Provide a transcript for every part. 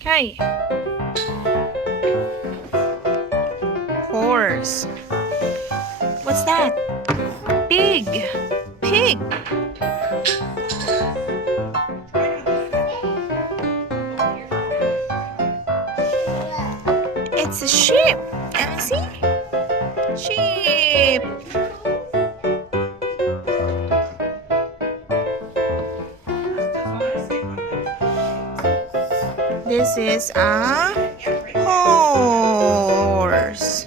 Okay. Horse. What's that? Pig. Pig. It's a sheep. Let me see. Sheep. This is a horse.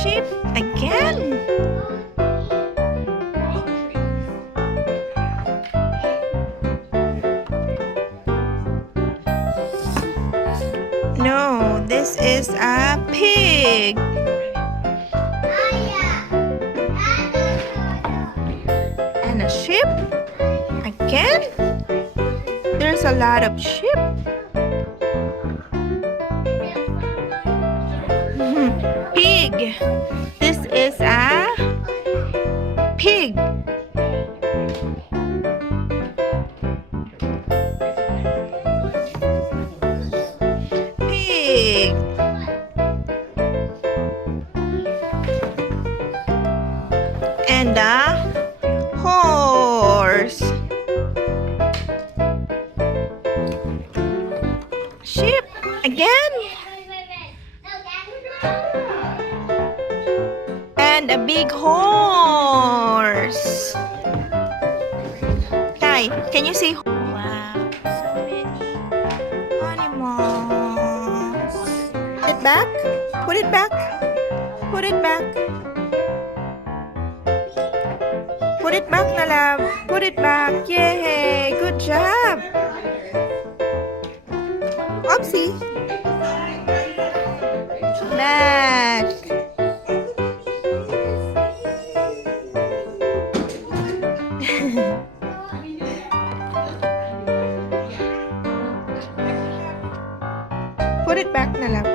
Sheep again. No, this is a pig. And a sheep again. There's a lot of sheep. Pig. This is a pig. Pig. And a horse. Sheep again. And a big horse. Kai, can you see? Wow, so many animals. Put it back. Put it back. Put it back. Put it back, Nalab. Put it back. Yay! Good job. Oopsie. Back. Put it back, Nalab.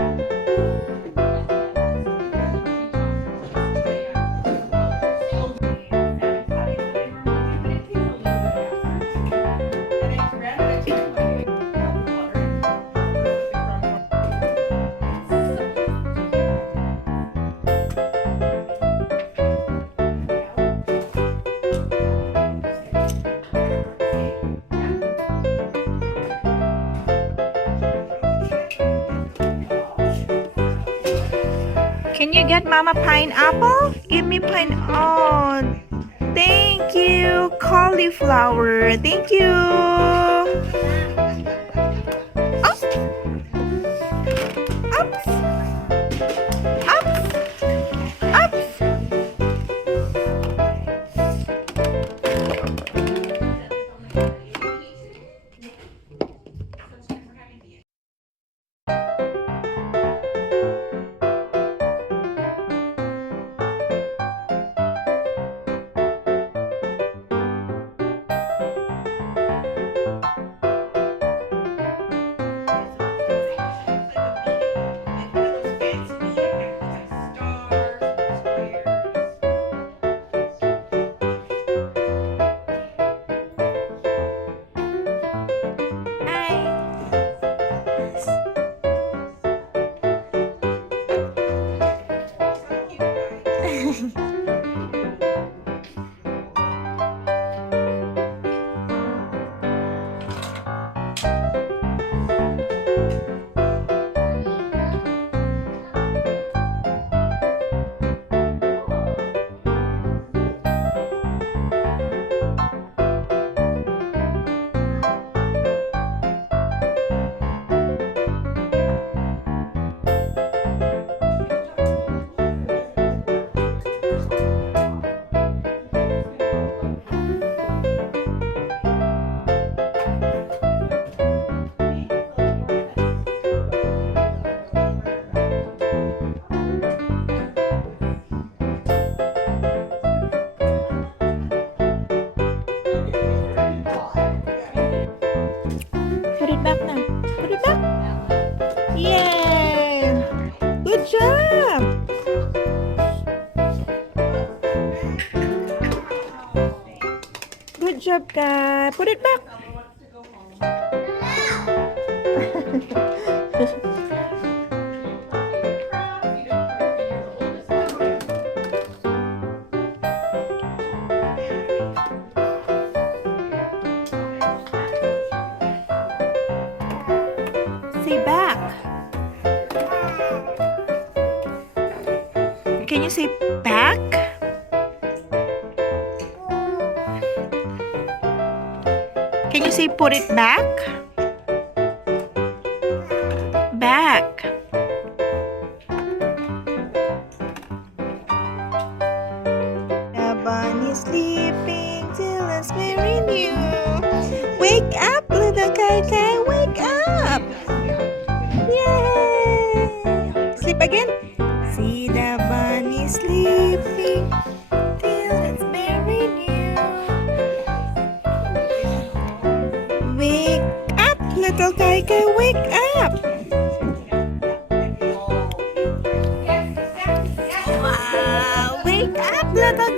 Can you get Mama pineapple? Give me Oh, thank you. Cauliflower. Thank you. Up. Up. Up. Up. job, Kai. Put it back. Say back. Can you say back? Can you say put it back? Back. The bunny is sleeping till it's very new. Wake up, little Kai Kai, wake up! Yay! Sleep again. See the bunny sleeping till it's very new. Wake up, little Kai Kai, wake up! Wow! Wake up, little